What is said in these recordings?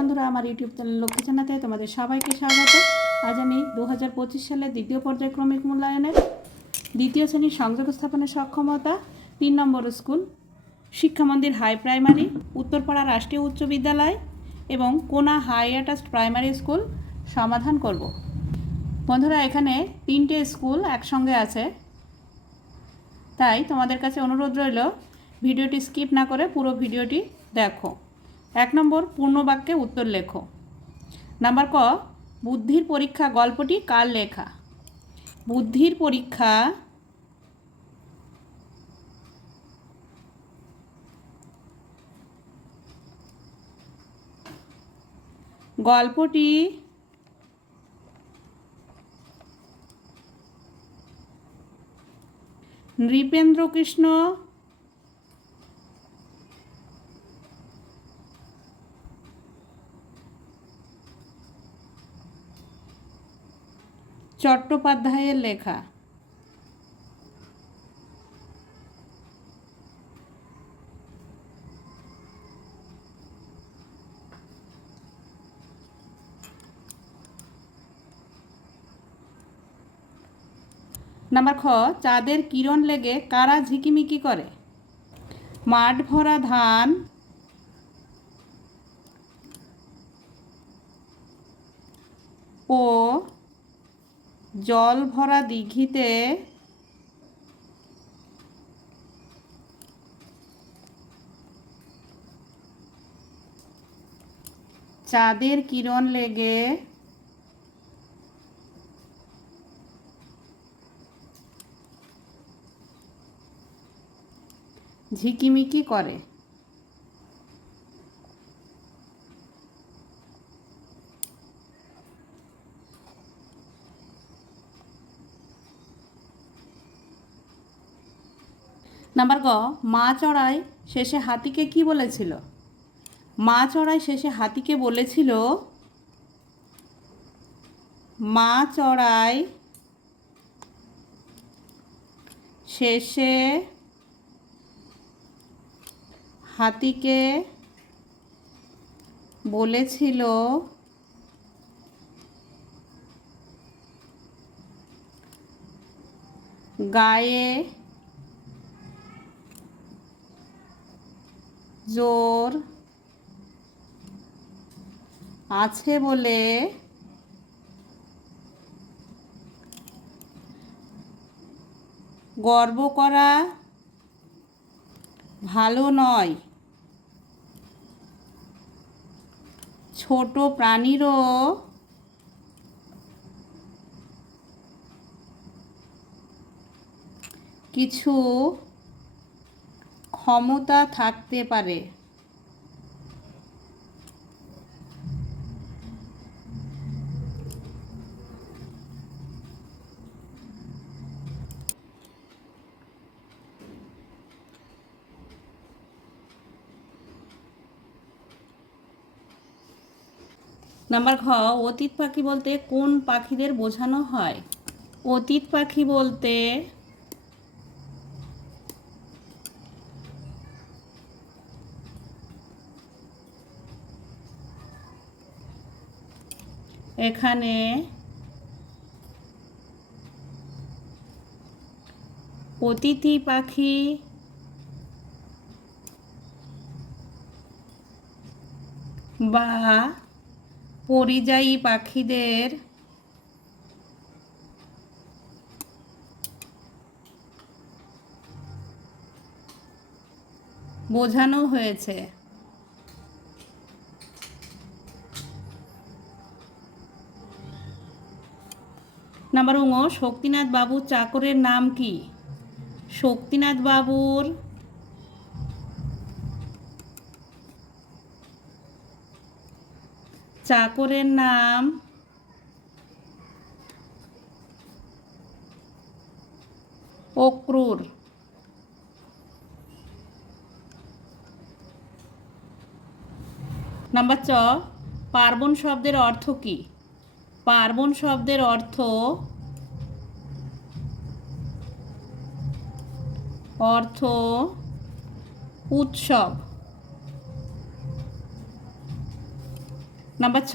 বন্ধুরা, আমার YouTube channel Lakshmi জানাতে তোমাদের সবাইকে স্বাগত। আজ আমি দু হাজার পঁচিশ সালের দ্বিতীয় পর্যায়ক্রমিক মূল্যায়নের দ্বিতীয় শ্রেণির সংযোগ স্থাপনের সক্ষমতা, তিন নম্বর স্কুল শিক্ষা মন্দির হাই প্রাইমারি, উত্তরপাড়া রাষ্ট্রীয় উচ্চ বিদ্যালয় এবং কোনা হাই অ্যাটাস্ট প্রাইমারি স্কুল সমাধান করব। বন্ধুরা, এখানে তিনটে স্কুল একসঙ্গে আছে। তাই তোমাদের কাছে অনুরোধ রইল, ভিডিওটি স্কিপ না করে পুরো ভিডিওটি দেখো। এক নম্বর পূর্ণবাক্যে উত্তর লেখো। নাম্বার ক, বুদ্ধির পরীক্ষা গল্পটি কার লেখা? বুদ্ধির পরীক্ষা গল্পটি নৃপেন্দ্রকৃষ্ণ চট্টোপাধ্যায়ের লেখা। নাম্বার খ চাঁদের কিরণ লেগে কারা ঝিকিমিকি করে? মাঠ ভরা ধান। ও জল ভরা দিঘিতে চাঁদের কিরণ লেগে ঝিকিমিকি করে। নাম্বার গ, মা চড়াই শেষে হাতিকে কি বলেছিল? মা চড়াই শেষে হাতিকে বলেছিল, মা চড়াই শেষে হাতিকে বলেছিল, গায়ে জোর আছে বলে গর্ব করা ভালো নয়। ছোট প্রাণীরও কিছু ক্ষমতা থাকতে পারে। নাম্বার ঘ, অতীত পাখি বলতে কোন পাখিদের বোঝানো হয়? অতীত পাখি বলতে এখানে অতিথি পাখি বা পরিযায়ী পাখিদের বোঝানো হয়েছে। নাম্বার উঙ শক্তিনাথ বাবুর চাকরের নাম কি? শক্তিনাথ বাবুর চাকরের নাম অক্রুর। নাম্বার চ, পার্বণ শব্দের অর্থ কি? পার্বণ শব্দের অর্থ অর্থ উৎসব। নাম্বার ছ,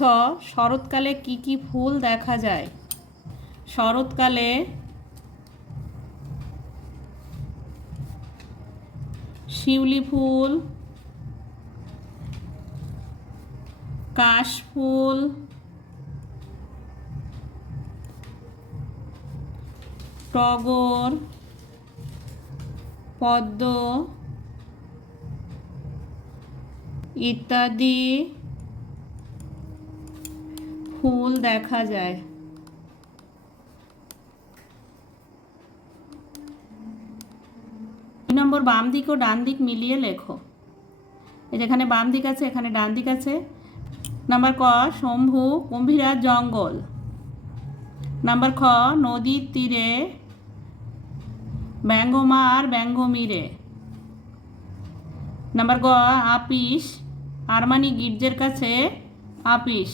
শরৎকালে কি কি ফুল দেখা যায়? শরৎকালে শিউলি ফুল কাশফুল টগর পদ্ম ইত্যাদি ফুল দেখা যায়। নম্বর, বাম দিক ও ডান দিক মিলিয়ে লেখো। যেখানে বাম দিক আছে, এখানে ডান দিক আছে। নাম্বার ক, শম্ভু, গম্ভীরা, জঙ্গল। নাম্বার খ, নদীর তীরে ব্যঙ্গমা আর ব্যঙ্গমিরে নাম্বার গ আপিস আরমানি গির্জের কাছে আপিস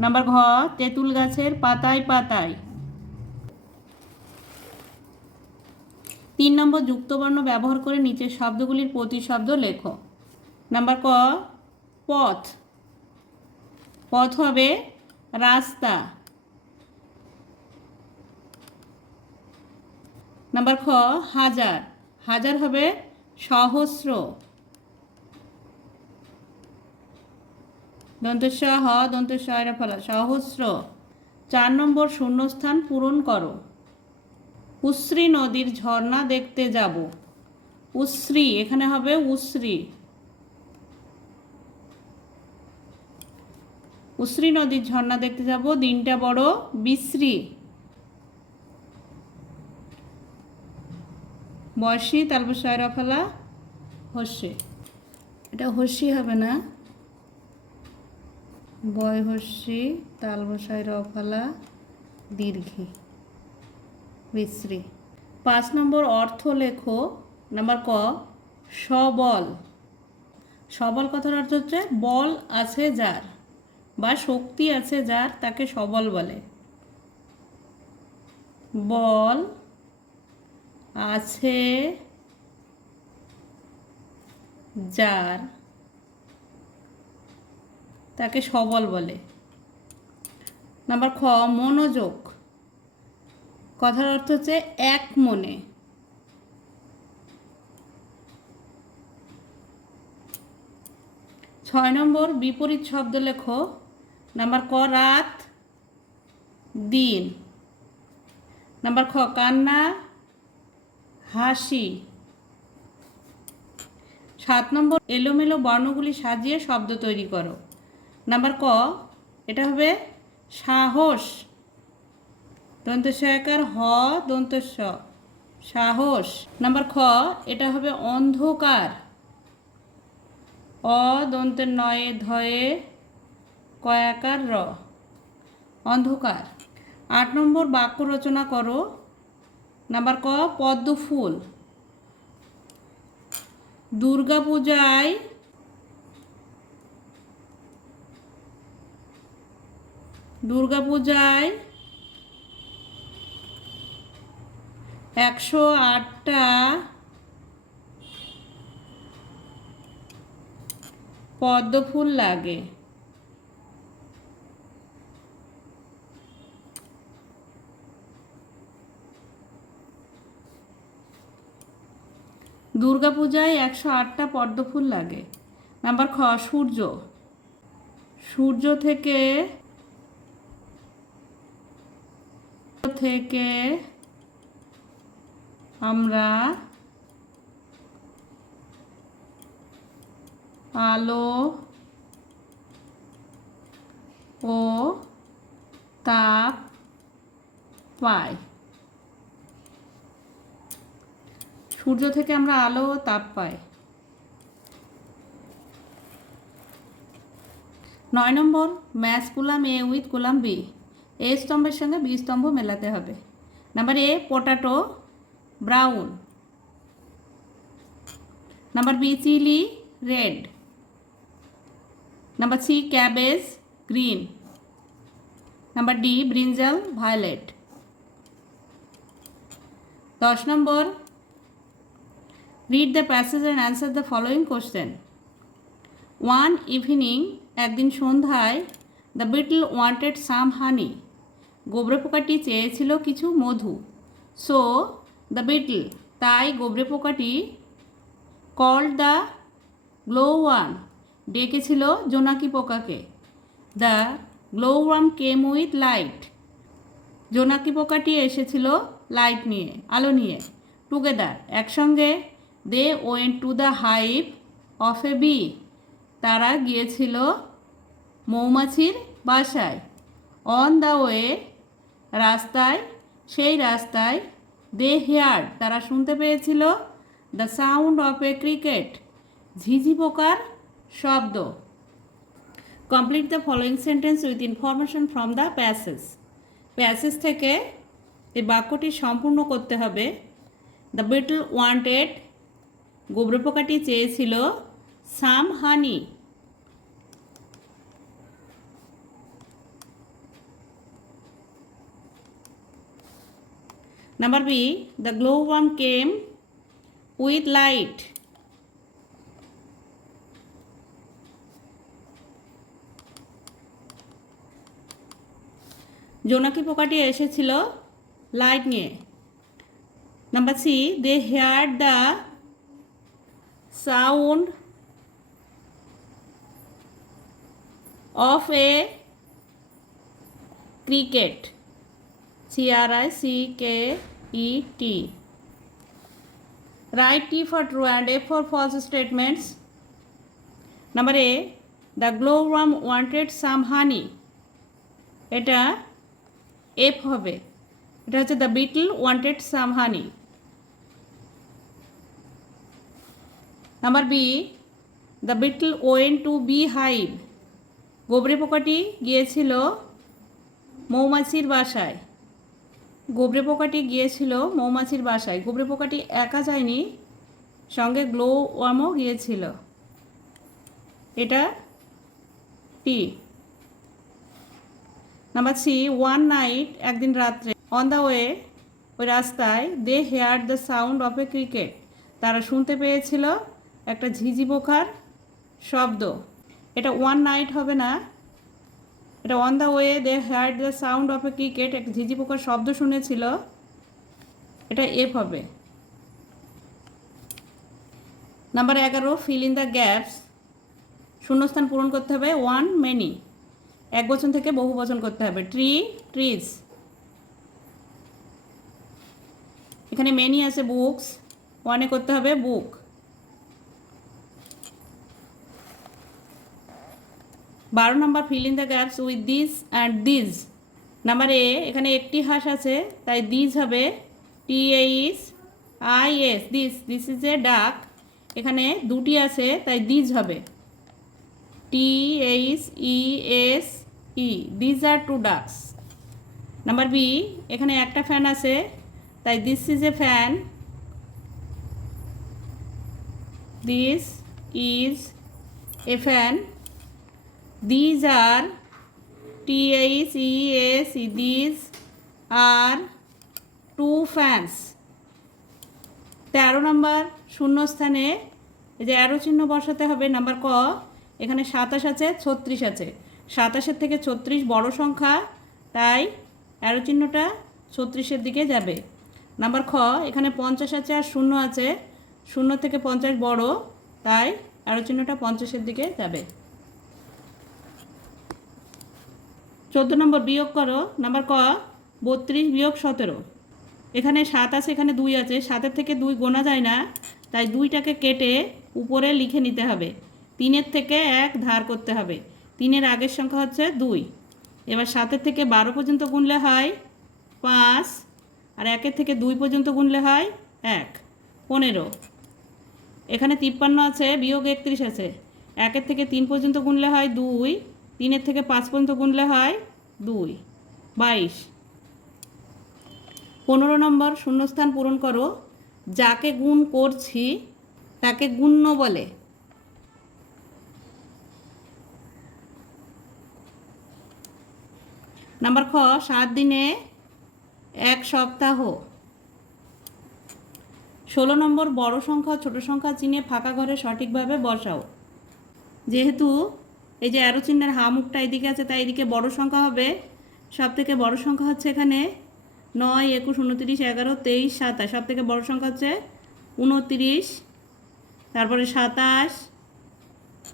নাম্বার ঘ তেঁতুল গাছের পাতায় পাতায় তিন নম্বর যুক্তবর্ণ ব্যবহার করে নিচের শব্দগুলির প্রতিশব্দ লেখো নাম্বার ক পথ পথ হবে রাস্তা নাম্বার খ, হাজার। হাজার হবে সহস্র। দন্তস্ব, হ এর ফলা সহস্র। চার নম্বর শূন্যস্থান পূরণ করো। উশ্রী নদীর ঝর্ণা দেখতে যাব। উশ্রী, এখানে হবে উশ্রী। উশ্রী নদীর ঝর্ণা দেখতে যাব, দিনটা বড় বিশ্রী। বয়সী তারপর শয়রা ফেলা হস্যে এটা হস্যি হবে না। বয় হস্যি তাল বসায় রফালা দীর্ঘী, বিশ্রী। পাঁচ নম্বর অর্থ লেখো, নাম্বার ক, সবল। সবল কথার অর্থ হচ্ছে বল আছে যার বা শক্তি আছে যার, তাকে সবল বলে। বল আছে যার, তাকে সবল বলে। নাম্বার খ, মনোযোগ। কথার অর্থ হচ্ছে এক মনে। ছয় নম্বর, বিপরীত শব্দ লেখো। নাম্বার ক, রাত, দিন। নাম্বার খ, কান্না। হাসি। সাত নম্বর, এলোমেলো বর্ণগুলি সাজিয়ে শব্দ তৈরি করো। নাম্বার ক, এটা হবে সাহস। দন্ত সহায়কার হ দন্ত স সাহস। নাম্বার খ, এটা হবে অন্ধকার। অ, দন্তের নয়ে ধয়ে কয়াকার র। অন্ধকার। আট নম্বর বাক্য রচনা করো। নাম্বার ক পদ্ম ফুল। দুর্গা পূজায় দুর্গা পূজায় একশো আটটা পদ্ম ফুল লাগে। দুর্গাপূজায় একশো আটটা পদ্ম ফুল লাগে। নাম্বার খ, সূর্য। সূর্য থেকে থেকে আমরা আলো ও তাপ পাই। সূর্য থেকে আমরা আলো ও তাপ পাই। নয় নম্বর, match column A with column B. A স্তম্ভের সঙ্গে বি স্তম্ভ মেলাতে হবে। Number A, potato, brown. Number B, chilli, red. Number C, cabbage, green. Number D, brinjal, violet. দশ নম্বর read the passage and answer the following question one evening একদিন সন্ধ্যায় the beetle wanted some honey গোবরে পোকাটি চেয়েছিল কিছু মধু। So the beetle তাই গোবরে পোকাটি কল দ্য গ্লো ওয়ান ডেকেছিল জোনাকি পোকাকে। The glow worm came with light জোনাকি পোকাটি এসেছিল লাইট নিয়ে, আলো নিয়ে। টুগেদার একসঙ্গে they went to the hive of a bee তারা গিয়েছিল মৌমাছির বাসায়। অন দ্য ওয়ে রাস্তায়, সেই রাস্তায় দে হেয়ার তারা শুনতে পেয়েছিল the sound of a cricket ঝিঝি পোকার শব্দ। Complete the following sentence with information from the passage passage থেকে এই বাক্যটি সম্পূর্ণ করতে হবে। দ্য বিটল ওয়ান্টেড গোবরে পোকাটি চেয়েছিল some honey number B the glow worm came with light জোনাকি পোকাটি এসেছিল লাইট নিয়ে number C they hear the sound of a cricket C R I C K E T write T for true and A for false statements number A the glow worm wanted some এটা F হবে। এটা হচ্ছে the beetle wanted some honey number B the beetle went to bee hive গোবরে পোকাটি গিয়েছিল মৌমাছির বাসায়। গোবরে পোকাটি গিয়েছিল মৌমাছির বাসায়। গোবরে পোকাটি একা যায়নি, সঙ্গে গ্লো ওয়ামও গিয়েছিল। এটা T number C one night একদিন রাত্রে অন দ্য ওয়ে ওই রাস্তায় they hear the sound of a cricket তারা শুনতে পেয়েছিল একটা ঝিঝি পোকার শব্দ। এটা ওয়ান নাইট হবে না। এটা on the way they hear the sound of a cricket একটা ঝিঝি পোকার শব্দ শুনেছিল। এটা এফ হবে। নাম্বার এগারো ফিল ইন দ্য গ্যাপস শূন্যস্থান পূরণ করতে হবে। ওয়ান মেনি এক বচন থেকে বহু বচন করতে হবে। ট্রি ট্রিজ এখানে মেনি আছে বুকস ওয়ানে করতে হবে বুক বারো নম্বর fill in the gaps with this and this number A এখানে একটি হাঁস আছে, তাই দিস হবে T H I S this this is a duck এখানে দুটি আছে, তাই দিস হবে। T H E S E this are two ducks number B এখানে একটা ফ্যান আছে, তাই this is a fan this is a fan E S E these are two fans তেরো নম্বর শূন্যস্থানে, এই যে অ্যারো চিহ্ন বসাতে হবে নাম্বার ক, এখানে সাতাশ আছে, ছত্রিশ আছে। সাতাশের থেকে ছত্রিশ বড় সংখ্যা, তাই অ্যারো চিহ্নটা ছত্রিশের দিকে যাবে। নাম্বার খ, এখানে পঞ্চাশ আছে আর শূন্য আছে। শূন্য থেকে পঞ্চাশ বড়, তাই অ্যারো চিহ্নটা পঞ্চাশের দিকে যাবে। চোদ্দ নম্বর বিয়োগ করো নাম্বার ক, বত্রিশ বিয়োগ সতেরো। এখানে সাত আছে, এখানে দুই আছে। সাতের থেকে দুই গোনা যায় না, তাই দুইটাকে কেটে উপরে লিখে নিতে হবে। তিনের থেকে এক ধার করতে হবে। তিনের আগের সংখ্যা হচ্ছে দুই। এবার সাতের থেকে বারো পর্যন্ত গুনলে হয় পাঁচ, আর একের থেকে দুই পর্যন্ত গুনলে হয় এক, পনেরো। এখানে তিপ্পান্ন আছে, বিয়োগ একত্রিশ আছে। একের থেকে তিন পর্যন্ত গুনলে হয় দুই তিনের থেকে পাঁচ পর্যন্ত গুনলে হয় দুই। বাইশ। পনেরো নম্বর, শূন্যস্থান পূরণ করো। যাকে গুণ করছি, তাকে গুণ্য বলে। নাম্বার খ, সাত দিনে এক সপ্তাহ। ষোলো নম্বর, বড় সংখ্যা, ছোট সংখ্যা চিনে ফাঁকা ঘরে সঠিকভাবে বসাও। যেহেতু এই যে অ্যারো চিহ্নের হা মুখটা এদিকে আছে, তাই এদিকে বড় সংখ্যা হবে। সব থেকে বড় সংখ্যা হচ্ছে এখানে নয়, একুশ, উনত্রিশ, এগারো, তেইশ, সাতাশ। সব থেকে বড় সংখ্যা হচ্ছে উনত্রিশ। তারপরে সাতাশ,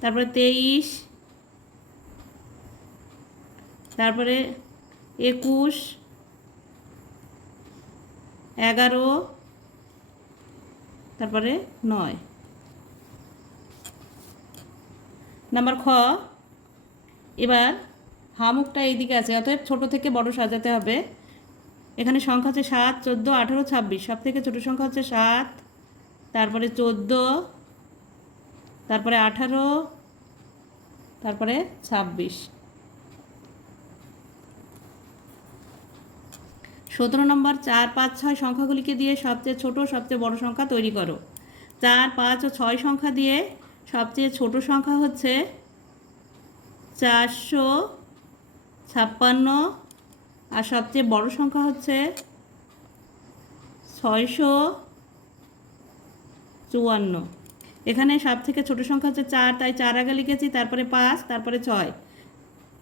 তারপরে তেইশ, তারপরে একুশ, এগারো, তারপরে নয়। নাম্বার খ এবার হামুকটা এইদিকে আছে, অতএব ছোট থেকে বড় সাজাতে হবে। এখানে সংখ্যা হচ্ছে সাত, চোদ্দ, আঠেরো, ছাব্বিশ। সব থেকে ছোট সংখ্যা হচ্ছে সাত, তারপরে চোদ্দ, তারপরে আঠারো, তারপরে ছাব্বিশ। সতেরো নম্বর, চার, পাঁচ, ছয় সংখ্যাগুলিকে দিয়ে সবচেয়ে ছোট, সবচেয়ে বড় সংখ্যা তৈরি করো। চার, পাঁচ ও ছয় সংখ্যা দিয়ে সবচেয়ে ছোট সংখ্যা হচ্ছে চারশো ছাপ্পান্ন। আর সবচেয়ে বড় সংখ্যা হচ্ছে ছয়শো চুয়ান্ন। এখানে সব থেকে ছোট সংখ্যা হচ্ছে চার, তাই চার আগে লিখেছি, তারপরে পাঁচ, তারপরে ছয়।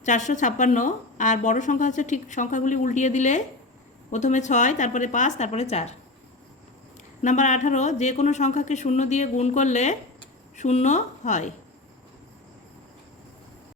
চারশো ছাপ্পান্ন, আর বড় সংখ্যা হচ্ছে ঠিক সংখ্যাগুলি উল্টিয়ে দিলে প্রথমে ছয়, তারপরে পাঁচ, তারপরে চার। নাম্বার আঠারো, যে কোনো সংখ্যাকে শূন্য দিয়ে গুণ করলে শূন্য হয়।